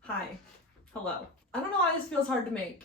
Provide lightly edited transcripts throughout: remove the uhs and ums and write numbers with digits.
Hi. Hello. I don't know why this feels hard to make,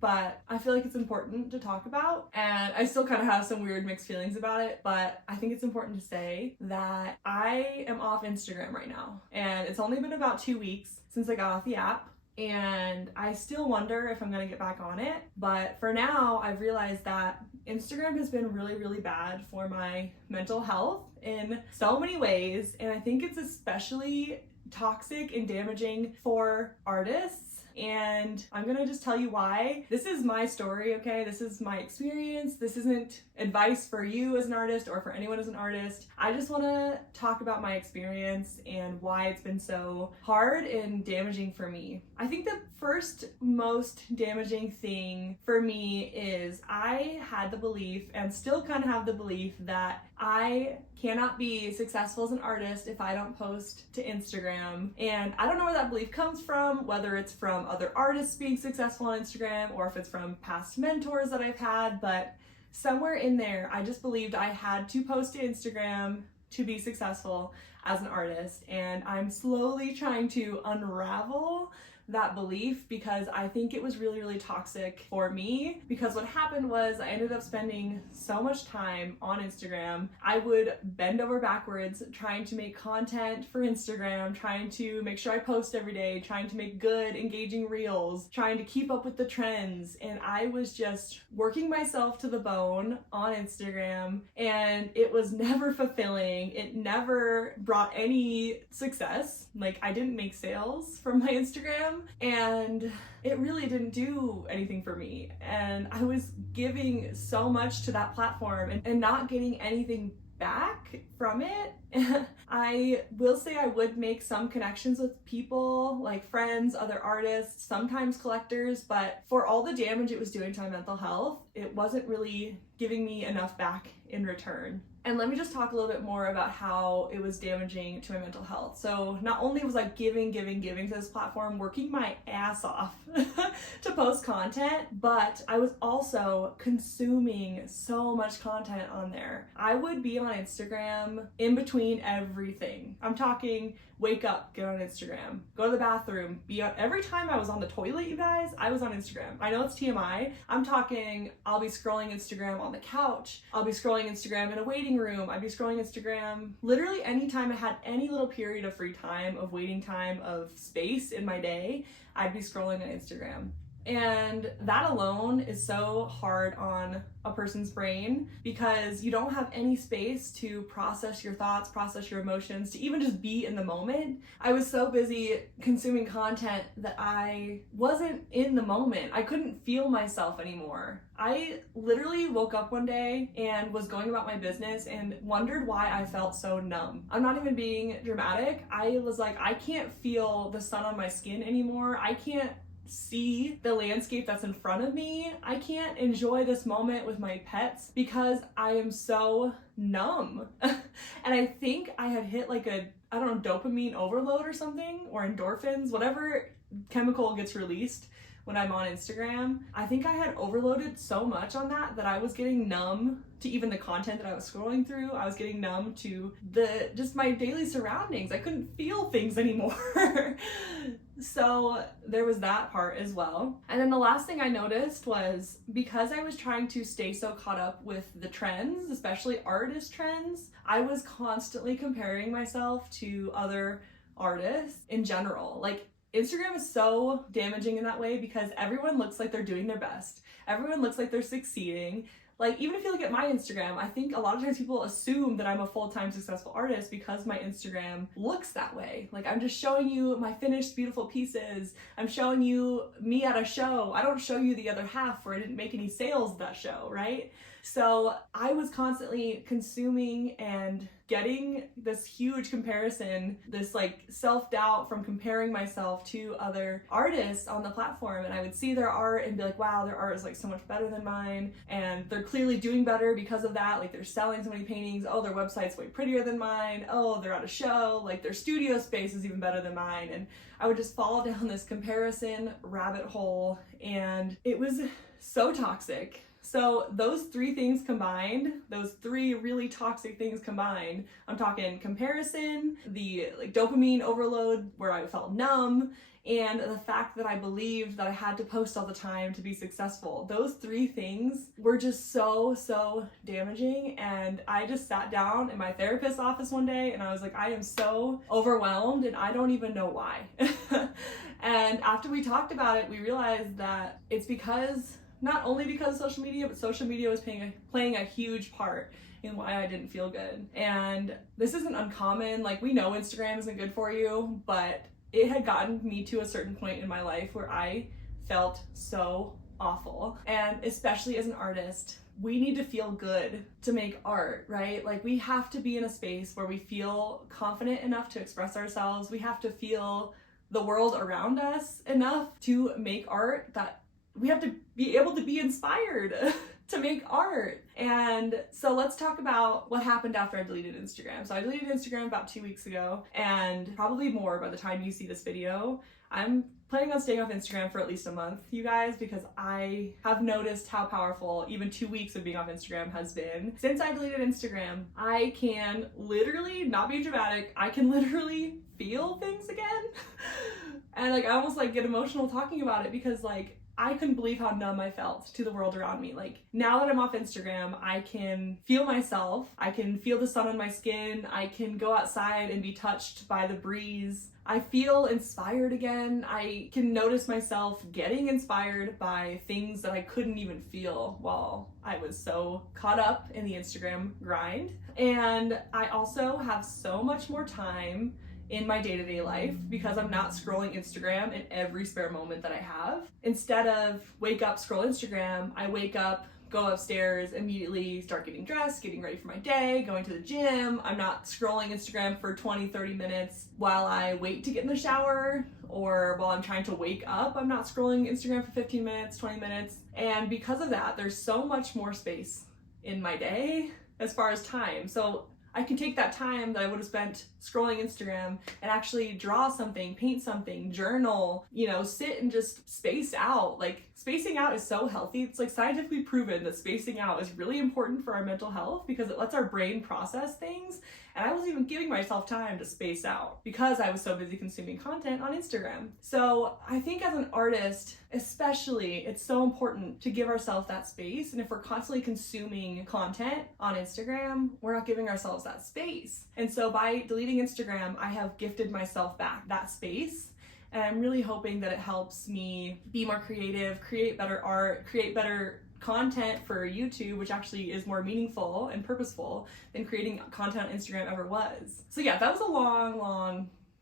but I feel like it's important to talk about, and I still kind of have some weird mixed feelings about it, but I think it's important to say that I am off Instagram right now, and it's only been about 2 weeks since I got off the app, and I still wonder if I'm gonna get back on it, but for now, I've realized that Instagram has been really, really bad for my mental health in so many ways, and I think it's especially toxic and damaging for artists, and I'm gonna just tell you why. This is my story, okay? This is my experience. This isn't advice for you as an artist or for anyone as an artist. I just wanna talk about my experience and why it's been so hard and damaging for me. I think the first most damaging thing for me is I had the belief, and still kind of have the belief, that I cannot be successful as an artist if I don't post to Instagram. And I don't know where that belief comes from, whether it's from other artists being successful on Instagram or if it's from past mentors that I've had, but somewhere in there, I just believed I had to post to Instagram to be successful as an artist. And I'm slowly trying to unravel that belief, because I think it was really, really toxic for me. Because what happened was I ended up spending so much time on Instagram. I would bend over backwards trying to make content for Instagram, trying to make sure I post every day, trying to make good, engaging reels, trying to keep up with the trends. And I was just working myself to the bone on Instagram, and it was never fulfilling. It never brought any success. Like, I didn't make sales from my Instagram, and it really didn't do anything for me. And I was giving so much to that platform and not getting anything back from it. I will say I would make some connections with people, like friends, other artists, sometimes collectors, but for all the damage it was doing to my mental health, it wasn't really giving me enough back in return. And let me just talk a little bit more about how it was damaging to my mental health. So not only was I giving to this platform, working my ass off to post content, but I was also consuming so much content on there. I would be on Instagram in between everything. I'm talking wake up, get on Instagram, go to the bathroom, be on. Every time I was on the toilet, you guys, I was on Instagram. I know it's TMI. I'm talking, I'll be scrolling Instagram on the couch. I'll be scrolling Instagram in a waiting room. I'd be scrolling Instagram literally anytime I had any little period of free time, of waiting time, of space in my day, I'd be scrolling on Instagram. And that alone is so hard on a person's brain, because you don't have any space to process your thoughts, process your emotions, to even just be in the moment. I was so busy consuming content that I wasn't in the moment. I couldn't feel myself anymore. I literally woke up one day and was going about my business and wondered why I felt so numb. I'm not even being dramatic. I was like, I can't feel the sun on my skin anymore. I can't see the landscape that's in front of me. I can't enjoy this moment with my pets because I am so numb. And I think I had hit like a, I don't know, dopamine overload or something, or endorphins, whatever chemical gets released when I'm on Instagram. I think I had overloaded so much on that I was getting numb to even the content that I was scrolling through. I was getting numb to just my daily surroundings. I couldn't feel things anymore. So there was that part as well. And then the last thing I noticed was, because I was trying to stay so caught up with the trends, especially artist trends, I was constantly comparing myself to other artists in general. Like, Instagram is so damaging in that way, because everyone looks like they're doing their best. Everyone looks like they're succeeding. Like, even if you look at my Instagram, I think a lot of times people assume that I'm a full-time successful artist because my Instagram looks that way. Like, I'm just showing you my finished, beautiful pieces. I'm showing you me at a show. I don't show you the other half where I didn't make any sales of that show, right? So I was constantly consuming and getting this huge comparison, this like self-doubt from comparing myself to other artists on the platform. And I would see their art and be like, wow, their art is like so much better than mine. And they're clearly doing better because of that. Like, they're selling so many paintings. Oh, their website's way prettier than mine. Oh, they're at a show. Like, their studio space is even better than mine. And I would just fall down this comparison rabbit hole. And it was so toxic. So those three things combined, those three really toxic things combined, I'm talking comparison, the like dopamine overload where I felt numb, and the fact that I believed that I had to post all the time to be successful. Those three things were just so damaging, and I just sat down in my therapist's office one day and I was like, I am so overwhelmed and I don't even know why. And after we talked about it, we realized that it's because, not only because of social media, but social media was playing a huge part in why I didn't feel good. And this isn't uncommon, like we know Instagram isn't good for you, but it had gotten me to a certain point in my life where I felt so awful. And especially as an artist, we need to feel good to make art, right? Like we have to be in a space where we feel confident enough to express ourselves. We have to feel the world around us enough to make art, that we have to be able to be inspired to make art. And so let's talk about what happened after I deleted Instagram. So I deleted Instagram about 2 weeks ago, and probably more by the time you see this video. I'm planning on staying off Instagram for at least a month, you guys, because I have noticed how powerful even 2 weeks of being off Instagram has been. Since I deleted Instagram, I can literally, not being dramatic, I can literally feel things again. And like I almost like get emotional talking about it, because like I couldn't believe how numb I felt to the world around me. Like now that I'm off Instagram, I can feel myself. I can feel the sun on my skin. I can go outside and be touched by the breeze. I feel inspired again. I can notice myself getting inspired by things that I couldn't even feel while I was so caught up in the Instagram grind. And I also have so much more time in my day-to-day life because I'm not scrolling Instagram in every spare moment that I have. Instead of wake up, scroll Instagram, I wake up, go upstairs, immediately start getting dressed, getting ready for my day, going to the gym. I'm not scrolling Instagram for 20-30 minutes while I wait to get in the shower, or while I'm trying to wake up. I'm not scrolling Instagram for 15 minutes, 20 minutes. And because of that, there's so much more space in my day as far as time. So I can take that time that I would have spent scrolling Instagram and actually draw something, paint something, journal, sit and just space out. Like spacing out is so healthy. It's like scientifically proven that spacing out is really important for our mental health because it lets our brain process things. And I wasn't even giving myself time to space out because I was so busy consuming content on Instagram. So I think as an artist, especially, it's so important to give ourselves that space. And if we're constantly consuming content on Instagram, we're not giving ourselves that space. And so by deleting Instagram, I have gifted myself back that space. And I'm really hoping that it helps me be more creative, create better art, create better content for YouTube, which actually is more meaningful and purposeful than creating content on Instagram ever was. So yeah, that was a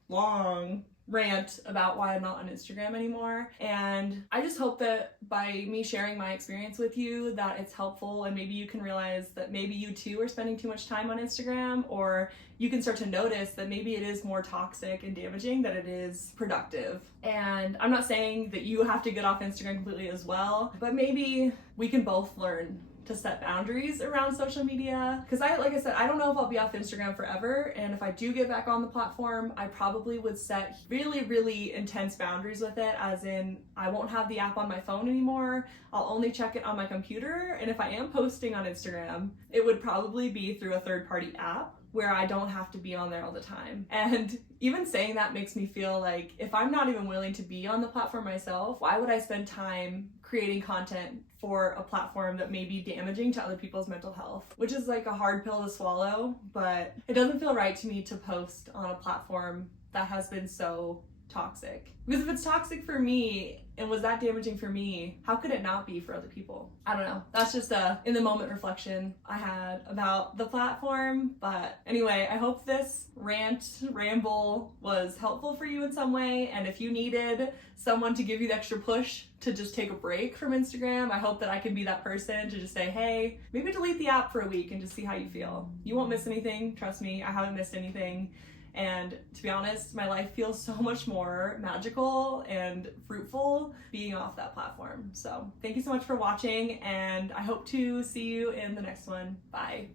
long rant about why I'm not on Instagram anymore. And I just hope that by me sharing my experience with you, that it's helpful, and maybe you can realize that maybe you too are spending too much time on Instagram, or you can start to notice that maybe it is more toxic and damaging than it is productive. And I'm not saying that you have to get off Instagram completely as well, but maybe we can both learn to set boundaries around social media. Because like I said, I don't know if I'll be off Instagram forever. And if I do get back on the platform, I probably would set really intense boundaries with it, as in I won't have the app on my phone anymore. I'll only check it on my computer. And if I am posting on Instagram, it would probably be through a third-party app where I don't have to be on there all the time. And even saying that makes me feel like if I'm not even willing to be on the platform myself, why would I spend time creating content for a platform that may be damaging to other people's mental health? Which is like a hard pill to swallow, but it doesn't feel right to me to post on a platform that has been so toxic. Because if it's toxic for me and was that damaging for me, how could it not be for other people? I don't know. That's just a in the moment reflection I had about the platform. But anyway, I hope this ramble was helpful for you in some way. And if you needed someone to give you the extra push to just take a break from Instagram, I hope that I can be that person to just say, hey, maybe delete the app for a week and just see how you feel. You won't miss anything. Trust me, I haven't missed anything. And to be honest, my life feels so much more magical and fruitful being off that platform. So thank you so much for watching, and I hope to see you in the next one. Bye.